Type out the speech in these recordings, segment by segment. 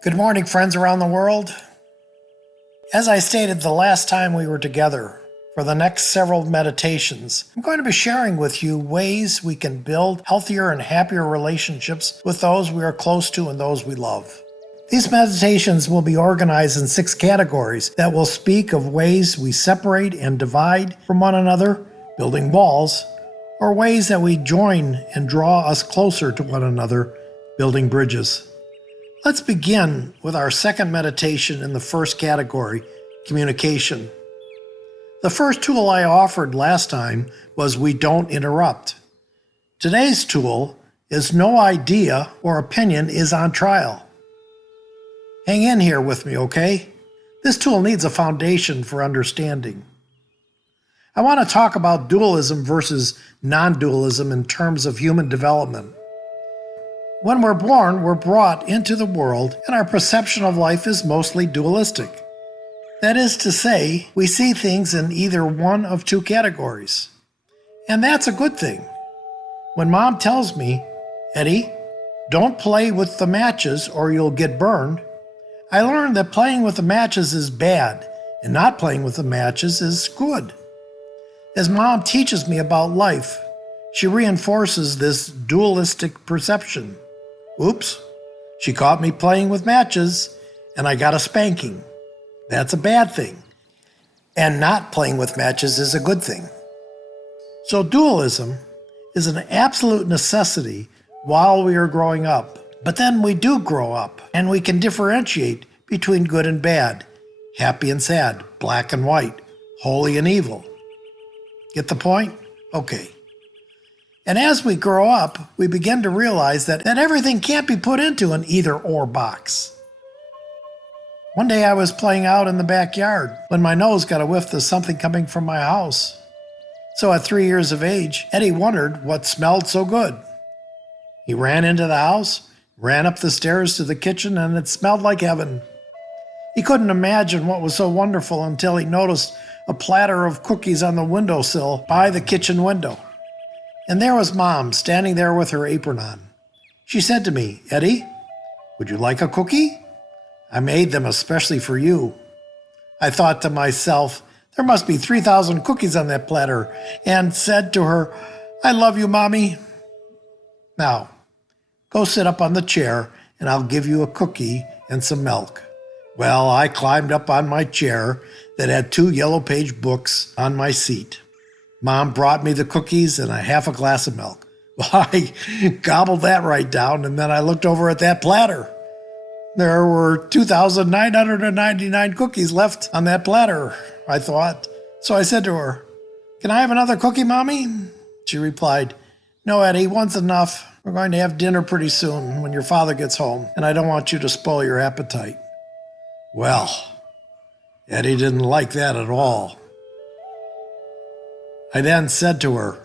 Good morning, friends around the world. As I stated the last time we were together, for the next several meditations, I'm going to be sharing with you ways we can build healthier and happier relationships with those we are close to and those we love. These meditations will be organized in 6 categories that will speak of ways we separate and divide from one another, building walls, or ways that we join and draw us closer to one another, building bridges. Let's begin with our second meditation in the first category, communication. The first tool I offered last time was we don't interrupt. Today's tool is no idea or opinion is on trial. Hang in here with me, okay? This tool needs a foundation for understanding. I want to talk about dualism versus non-dualism in terms of human development. When we're born, we're brought into the world, and our perception of life is mostly dualistic. That is to say, we see things in either one of 2 categories. And that's a good thing. When Mom tells me, "Eddie, don't play with the matches or you'll get burned," I learned that playing with the matches is bad, and not playing with the matches is good. As Mom teaches me about life, she reinforces this dualistic perception. Oops, she caught me playing with matches, and I got a spanking. That's a bad thing. And not playing with matches is a good thing. So dualism is an absolute necessity while we are growing up. But then we do grow up, and we can differentiate between good and bad, happy and sad, black and white, holy and evil. Get the point? Okay. And as we grow up, we begin to realize that everything can't be put into an either-or box. One day I was playing out in the backyard when my nose got a whiff of something coming from my house. So at 3 years of age, Eddie wondered what smelled so good. He ran into the house, ran up the stairs to the kitchen, and it smelled like heaven. He couldn't imagine what was so wonderful until he noticed a platter of cookies on the windowsill by the kitchen window. And there was Mom standing there with her apron on. She said to me, "Eddie, would you like a cookie? I made them especially for you." I thought to myself, there must be 3,000 cookies on that platter, and said to her, "I love you, Mommy. Now, go sit up on the chair and I'll give you a cookie and some milk." Well, I climbed up on my chair that had 2 yellow-page books on my seat. Mom brought me the cookies and a half a glass of milk. Well, I gobbled that right down, and then I looked over at that platter. There were 2,999 cookies left on that platter, I thought. So I said to her, "Can I have another cookie, Mommy?" She replied, "No, Eddie, one's enough. We're going to have dinner pretty soon when your father gets home, and I don't want you to spoil your appetite." Well, Eddie didn't like that at all. I then said to her,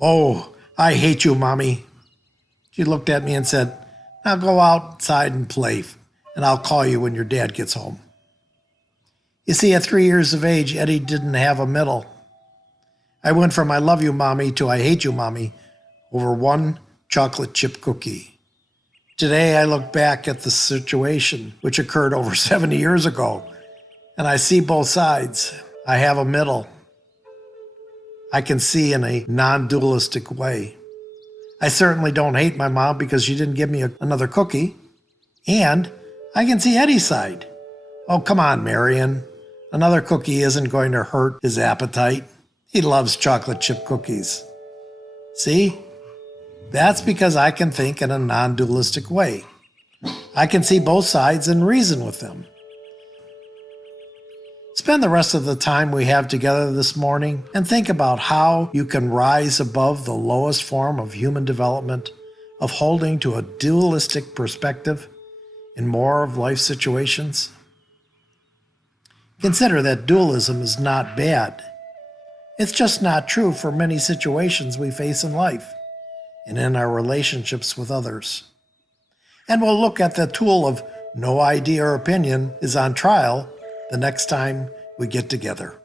"Oh, I hate you, Mommy." She looked at me and said, "Now go outside and play, and I'll call you when your dad gets home." You see, at 3 years of age, Eddie didn't have a middle. I went from "I love you, Mommy" to "I hate you, Mommy" over one chocolate chip cookie. Today, I look back at the situation, which occurred over 70 years ago, and I see both sides. I have a middle. I can see in a non-dualistic way. I certainly don't hate my mom because she didn't give me another cookie. And I can see Eddie's side. Oh, come on, Marion. Another cookie isn't going to hurt his appetite. He loves chocolate chip cookies. See? That's because I can think in a non-dualistic way. I can see both sides and reason with them. Spend the rest of the time we have together this morning and think about how you can rise above the lowest form of human development, of holding to a dualistic perspective in more of life situations. Consider that dualism is not bad. It's just not true for many situations we face in life and in our relationships with others. And we'll look at the tool of no idea or opinion is on trial the next time we get together.